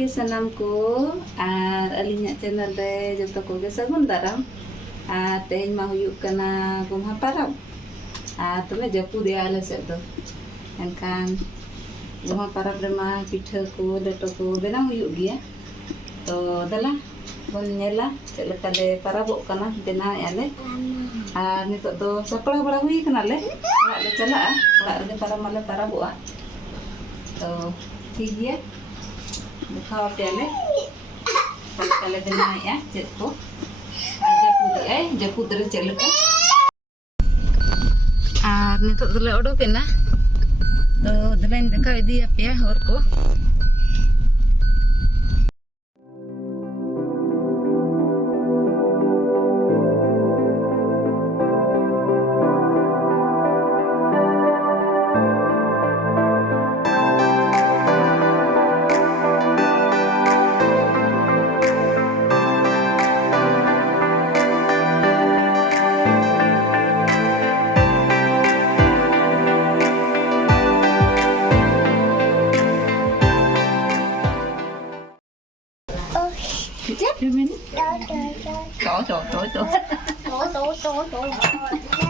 ᱜᱮ ᱥᱟᱱᱟᱢ ᱠᱚ ᱟᱨ ᱟᱹᱞᱤᱧᱟᱜ ᱪᱮᱱᱮᱞ ᱨᱮ ᱡᱚᱛᱚ ᱠᱚᱜᱮ ᱥᱟᱹᱜᱩᱱ ᱫᱟᱨᱟᱢ ᱟᱨ ᱛᱮᱦᱮᱧ ᱢᱟ ᱦᱩᱭᱩᱜ ᱠᱟᱱᱟ ᱜᱚᱢᱦᱟ ᱯᱟᱨᱟᱵᱽ ᱟᱨ ᱛᱚᱵᱮ ᱡᱟᱹᱯᱩᱫᱮᱜᱼᱟ ᱟᱞᱮ ᱥᱮᱫ ᱫᱚ ᱮᱱᱠᱷᱟᱱ ᱜᱚᱢᱦᱟ ᱯᱟᱨᱟᱵᱽ ᱨᱮᱢᱟ ᱯᱤᱴᱷᱟᱹ ᱠᱚ ᱞᱮᱴᱚ ᱠᱚ ᱵᱮᱱᱟᱣ ᱦᱩᱭᱩᱜ ᱜᱮᱭᱟ ᱛᱚ ᱫᱮᱞᱟ ᱵᱚᱱ ᱧᱮᱞᱟ ᱪᱮᱫ ᱞᱮᱠᱟ ᱞᱮ ᱯᱟᱨᱟᱵᱚᱜ ᱠᱟᱱᱟ ᱵᱮᱱᱟᱣᱮᱫᱼᱟ ᱞᱮ ᱟᱨ ᱱᱤᱛᱚᱜ ᱫᱚ ᱥᱟᱯᱲᱟᱣ ᱵᱟᱲᱟ ᱦᱩᱭ ᱠᱟᱱᱟᱞᱮ ᱚᱲᱟᱜ ᱞᱮ ᱪᱟᱞᱟᱜᱼᱟ ᱚᱲᱟᱜ ᱨᱮᱜᱮ ᱯᱟᱨᱟᱵᱽ ᱢᱟᱞᱮ ᱯᱟᱨᱟᱵᱚᱜᱼᱟ तो ठीक है दिखाओ पहले पहले बनाया चेक को जपूद रे चल का और नितो दले ओडोकेना तो दलाइन देखा इदी पे हर को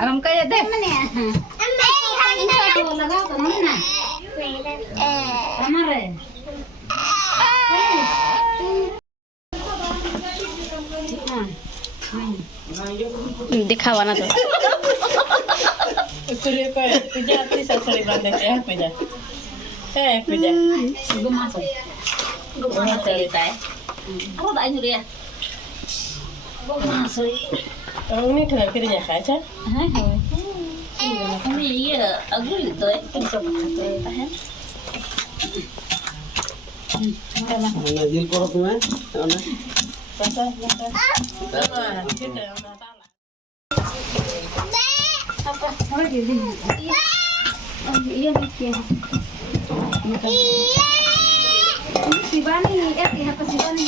Alam kaya deh. दिखावा ना तो पूजा अपनी ससुरी बंदे के पूजा गुमा से लेता है अब आई हो रहा गुमा से नहीं ठहर कर जा खा चा है हमें ये अगली तो है तुम सब खाते हैं Mana jil koro tuh पता kita apa mau jadi iya iya si Bani apa si Bani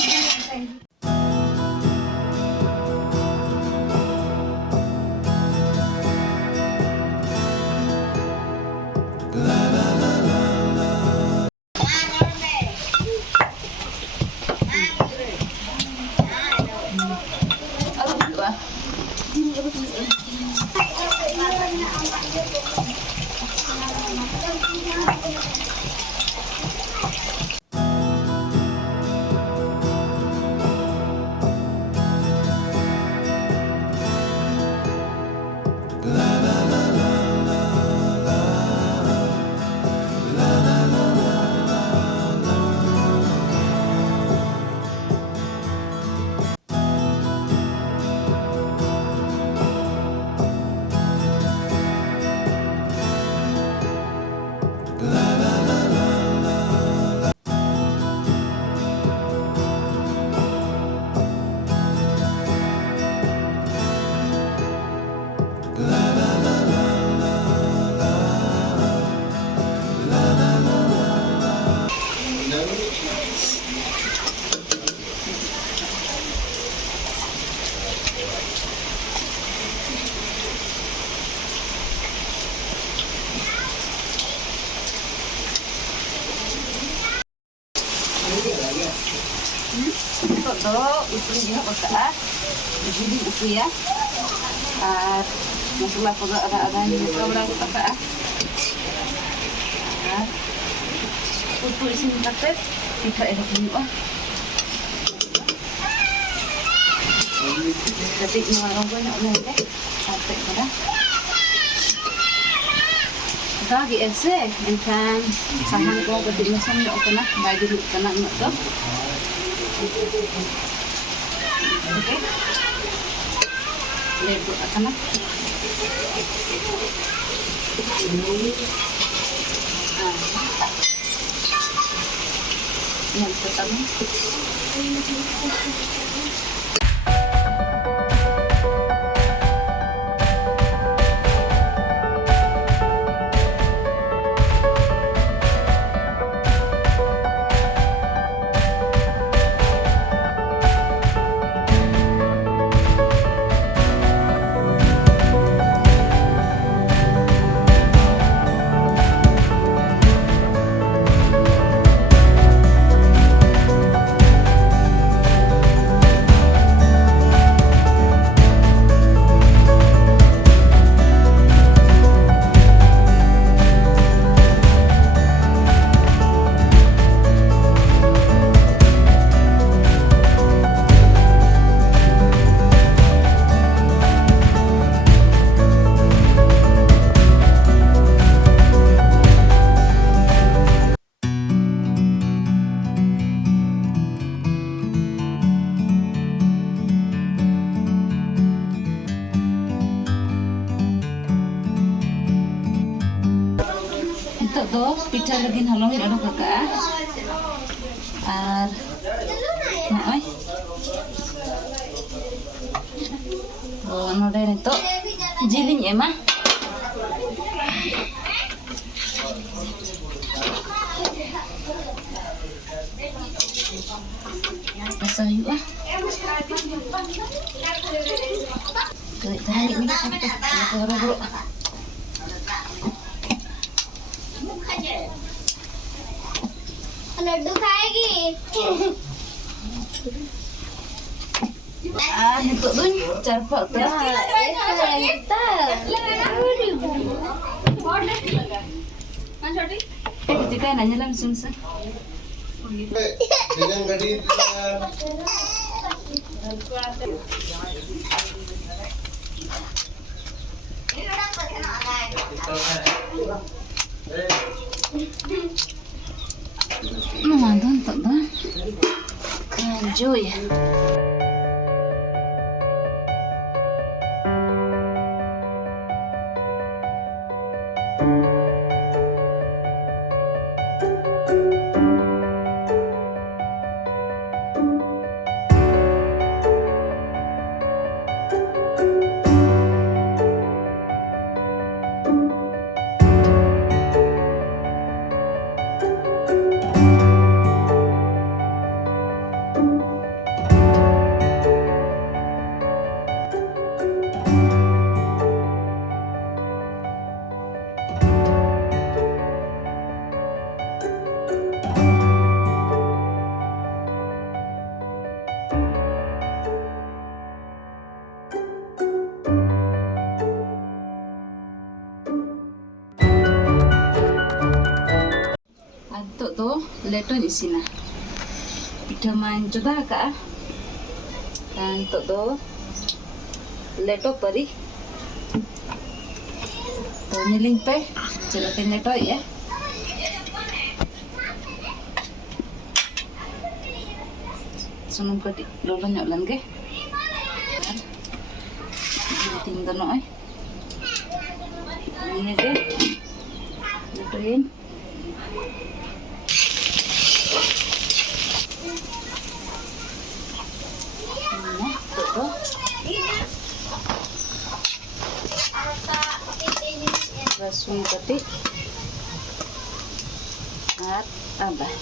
Todo itu pakai jadi itu ya masalah pada ada yang berapa pakai untuk isi pakai kita ada punya jadi mau banyak lagi pakai pada lagi ese enkan sahan ko gede masam yo kana bagi dulu kana to oke lebu kana yang pertama Nito do picha lagi halong ada kakak. Ar noy. Oh, node nito jiling emah. Sayu ah. Tuh, tarik ni apa? Bro. Laddu खाएगी Nito dun carpak tu. Jika nanya lah sungsa. Dengan gadi Mandan tak dah. Kanjo ya. Atuk tu leto di sini. Kita main coba kak. Dan untuk tu leto peri. Tu niling pe. Coba leto ya. Sunum kadi lolo nyok lang ke. Tinggal no ay. Ini ke. Letoin. Rasun pati at abah.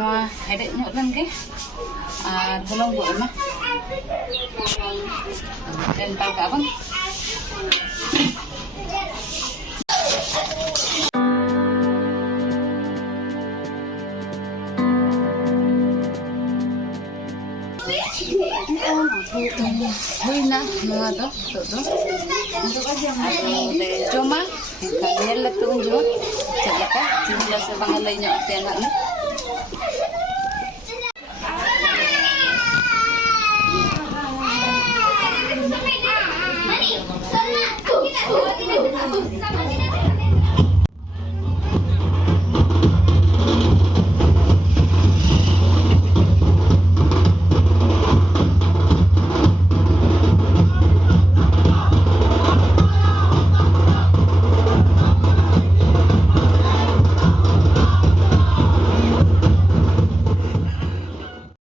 Nua hedet nyok lang ke. Bulong buat mah. Dan tahu ke abang? Hui na, nua do, tu. Cuma, kalian letu unjuk. Jadi kan, sini sebang alai nyok tiang ni.